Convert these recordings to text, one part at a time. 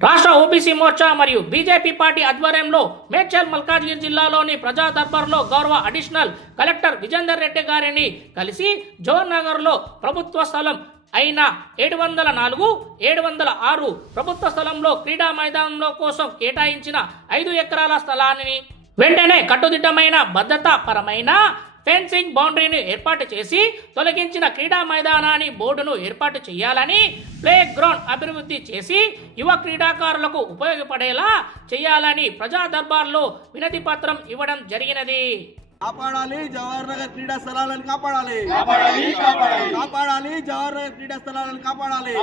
రాష్ట్ర ఓబీసీ మోర్చా మరియు BJP party ఆధ్వర్యంలో మేడ్చల్ మల్కాజ్గిరి జిల్లాలోని ప్రజా దర్బార్లో గౌరవ అడిషనల్ కలెక్టర్ విజేందర్ రెడ్డి గారిని కలిసి జోహర్ నగర్లో ప్రభుత్వ స్థలం అయిన ఏడు వందల నాలుగు ఏడు వందల ఆరు ప్రభుత్వ స్థలంలో క్రీడా మైదానంలో కోసం కేటాయించిన ఐదు ఎకరాల స్థలాన్ని వెంటనే కట్టుదిట్టమైన భద్రతా పరమైన ఫెన్సింగ్ బౌండరీని ఏర్పాటు చేసి తొలగించిన క్రీడా మైదానాన్ని బోర్డును ఏర్పాటు చేయాలని ప్లే గ్రౌండ్ అభివృద్ధి చేసి యువ క్రీడాకారులకు ఉపయోగపడేలా చేయాలని ప్రజా దర్బార్లో వినతి పత్రం ఇవ్వడం జరిగినది. కాపాడాలి జవహర్ నగర్ క్రీడా స్థలాలను కాపాడాలి. కాపాడాలి జవహర్ నగర్ క్రీడా స్థలాలను కాపాడాలి.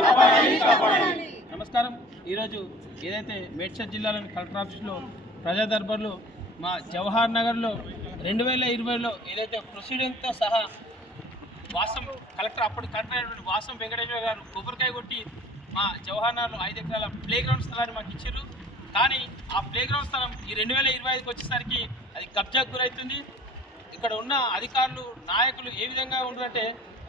నమస్కారం. ఈరోజు ఏదైతే మేడ్చల్ జిల్లాలోని కలెక్టర్ ఆఫీస్లో ప్రజా దర్బార్లో మా జవహర్ నగర్లో రెండు వేల ఇరవైలో ఏదైతే ప్రొసీడింగ్తో సహా వాసం కలెక్టర్ అప్పుడు కలెక్టర్ అయినటువంటి వాసం వెంకటేశ్వర గారు కొబ్బరికాయ కొట్టి మా జవహర్ ఐదు ఎకరాల ప్లే గ్రౌండ్ స్థలాన్ని మాకు ఇచ్చారు కానీ ఆ ప్లే గ్రౌండ్ స్థలం ఈ రెండు వేల ఇరవై ఐదుకి వచ్చేసరికి అది కబ్జాకు గురవుతుంది ఇక్కడ ఉన్న అధికారులు నాయకులు ఏ విధంగా ఉండాలంటే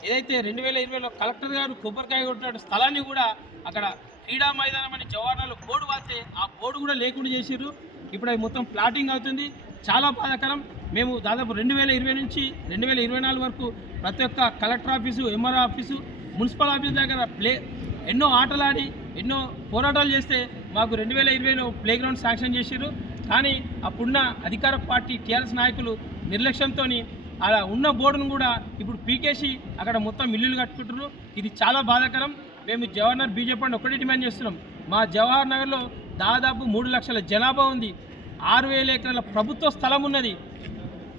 ఏదైతే రెండు వేల ఇరవైలో కలెక్టర్ గారు కొబ్బరికాయ కొట్టిన స్థలాన్ని కూడా అక్కడ క్రీడా మైదానం అని జవహర్లాల్ బోర్డు వాస్తే ఆ బోర్డు కూడా లేకుండా చేసిర్రు ఇప్పుడు అది మొత్తం ప్లాటింగ్ అవుతుంది. చాలా బాధాకరం. మేము దాదాపు రెండు వేల ఇరవై నుంచి రెండు వేల ఇరవై నాలుగు వరకు ప్రతి ఒక్క collector office MRO office municipal office దగ్గర ప్లే ఎన్నో ఆటలాడి ఎన్నో పోరాటాలు చేస్తే మాకు రెండు వేల ఇరవైలో ప్లే గ్రౌండ్ శాంక్షన్ చేశారు కానీ అప్పుడున్న అధికార పార్టీ టీఆర్ఎస్ నాయకులు నిర్లక్ష్యంతో అలా ఉన్న బోర్డును కూడా ఇప్పుడు పీకేసి అక్కడ మొత్తం ఇల్లులు కట్టుకుంటారు ఇది చాలా బాధాకరం. మేము జవహర్నగర్ బీజేపీ ఒకటే డిమాండ్ చేస్తున్నాం. మా జవహర్ నగర్లో దాదాపు మూడు లక్షల జనాభా ఉంది. ఆరు వేల ఎకరాల ప్రభుత్వ స్థలం ఉన్నది.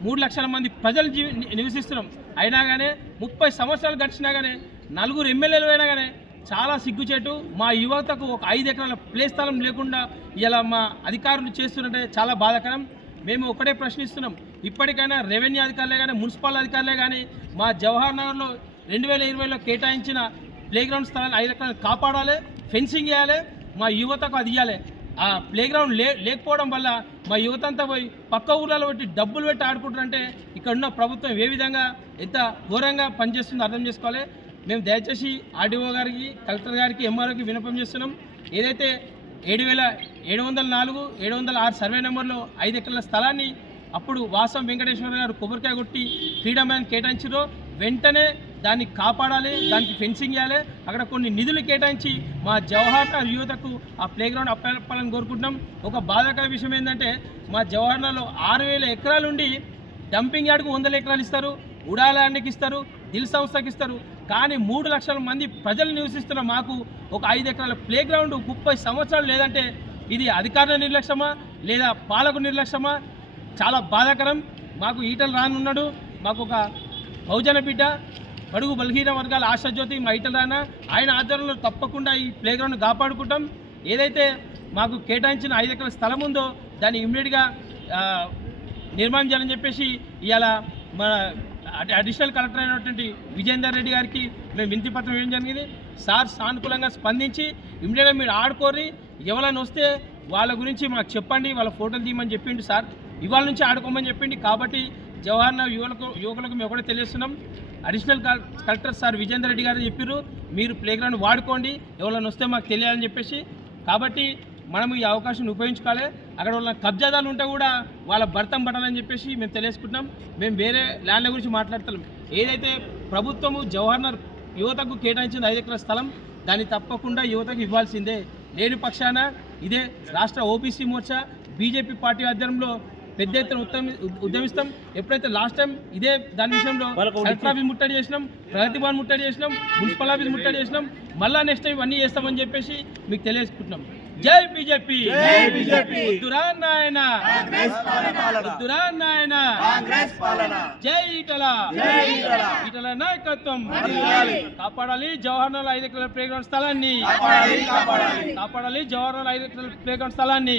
మూడు లక్షల మంది ప్రజలు జీవి నివసిస్తున్నాం. అయినా కానీ ముప్పై సంవత్సరాలు గడిచినా కానీ నలుగురు ఎమ్మెల్యేలు అయినా కానీ చాలా సిగ్గుచేటు మా యువతకు ఒక ఐదు ఎకరాల ప్లే స్థలం లేకుండా ఇలా మా అధికారులు చేస్తున్నట్టే చాలా బాధాకరం. మేము ఒకటే ప్రశ్నిస్తున్నాం. ఇప్పటికైనా రెవెన్యూ అధికారులే కానీ మున్సిపల్ అధికారులే కానీ మా జవహర్ నగర్లో రెండు వేల ఇరవైలో కేటాయించిన ప్లేగ్రౌండ్ స్థలాన్ని ఐదు ఎకరాలు కాపాడాలి ఫెన్సింగ్ వేయాలి మా యువతకు అది ఇవ్వాలి ఆ ప్లేగ్రౌండ్ లే లేకపోవడం వల్ల మా యువత అంతా పోయి పక్క ఊళ్ళలో పెట్టి డబ్బులు పెట్టి ఆడుకుంటారంటే ఇక్కడ ఉన్న ప్రభుత్వం ఏ విధంగా ఎంత ఘోరంగా పనిచేస్తుందో అర్థం చేసుకోవాలి. మేము దయచేసి ఆర్డీఓ గారికి కలెక్టర్ గారికి ఎంఆర్ఓకి వినపం చేస్తున్నాం. ఏదైతే ఏడు వేల ఏడు వందల నాలుగు ఏడు వందల ఆరు సర్వే నెంబర్లో ఐదు ఎకరాల స్థలాన్ని అప్పుడు వాసం వెంకటేశ్వర గారు కొబ్బరికాయ కొట్టి ఫ్రీడమ్ మ్యాన్ కేటాయించారో వెంటనే దాన్ని కాపాడాలి దానికి ఫెన్సింగ్ చేయాలి. అక్కడ కొన్ని నిధులు కేటాయించి మా జవహర్లాల్ యువతకు ఆ ప్లేగ్రౌండ్ అప్పాలని అప్పచెప్పాలని కోరుకుంటున్నాం. ఒక బాధాకర విషయం ఏంటంటే మా జవహర్లాల్లో ఆరు వేల ఎకరాలుండి డంపింగ్ యార్డ్కు వందల ఎకరాలు ఇస్తారు ఉడాలాండ్కి ఇస్తారు దిల్ సంస్థకి ఇస్తారు. కానీ మూడు లక్షల మంది ప్రజలు నివసిస్తున్న మాకు ఒక ఐదు ఎకరాల ప్లే గ్రౌండ్ ముప్పై సంవత్సరాలు లేదంటే ఇది అధికారుల నిర్లక్ష్యమా లేదా పాలకు నిర్లక్ష్యమా? చాలా బాధాకరం. మాకు ఈటలు రానున్నాడు. మాకు ఒక బహుజన బిడ్డ బడుగు బలహీన వర్గాల ఆశాజ్యోతి మా ఆయన ఆధ్వర్యంలో తప్పకుండా ఈ ప్లేగ్రౌండ్ కాపాడుకుంటాం. ఏదైతే మాకు కేటాయించిన ఐదు ఎకరాల స్థలం ఉందో దాన్ని ఇమ్మీడియట్గా నిర్మాణం చేయాలని చెప్పేసి ఇవాళ మన అడిషనల్ కలెక్టర్ అయినటువంటి విజేందర్ రెడ్డి గారికి మేము వినతి పత్రం వేయడం జరిగింది. సార్ సానుకూలంగా స్పందించి ఇమ్మీడియట్గా మీరు ఆడుకోరి ఎవరైనా వస్తే వాళ్ళ గురించి మాకు చెప్పండి వాళ్ళ ఫోటోలు తీయమని చెప్పిండు సార్. ఇవాళ నుంచి ఆడుకోమని చెప్పిండి. కాబట్టి జవహర్ నగర్ యువకులకు యువకులకు మేము కూడా తెలియస్తున్నాం additional col- collector sir Vijender Reddy garu చెప్పారు మీరు ప్లే గ్రౌండ్ వాడుకోండి ఎవరైనా వస్తే మాకు తెలియాలని చెప్పేసి. కాబట్టి మనం ఈ అవకాశం ఉపయోగించుకోవాలి. అక్కడ వాళ్ళ కబ్జాదాలు ఉంటే కూడా వాళ్ళ భర్తం పడాలని చెప్పేసి మేము తెలియసుకుంటున్నాం మేము వేరే ల్యాండ్ల గురించి మాట్లాడతాం ఏదైతే ప్రభుత్వము జవహర్నర్ యువతకు కేటాయించిన ఐదు ఎకరాల స్థలం దాన్ని తప్పకుండా యువతకు ఇవ్వాల్సిందే. లేని పక్షాన ఇదే రాష్ట్ర ఓబీసీ మోర్చా బీజేపీ పార్టీ ఆధ్వర్యంలో పెద్ద ఎత్తున ఉత్తమి ఉద్యమిస్తాం. ఎప్పుడైతే లాస్ట్ టైం ఇదే దాని విషయంలో కలెక్టర్ ఆఫీస్ ముట్టడి చేసినాం ప్రగతి భవన్ ముట్టడి చేసినాం మున్సిపల్ ఆఫీస్ ముట్టడి చేసినాం మళ్ళా నెక్స్ట్ టైం ఇవన్నీ చేస్తామని చెప్పేసి మీకు తెలియజేసుకుంటున్నాం. జై బీజేపీ! వద్దురా నాయన! నాయన! జై ఈటల! ఈటల! నాయకత్వం! కాపాడాలి జవహర్ లాల్ ఐదు ఎకరాల ప్లే గ్రౌండ్ స్థలాన్ని! కాపాడాలి జవహర్ లాల్ ఐదు ఎకరాల ప్లే గ్రౌండ్ స్థలాన్ని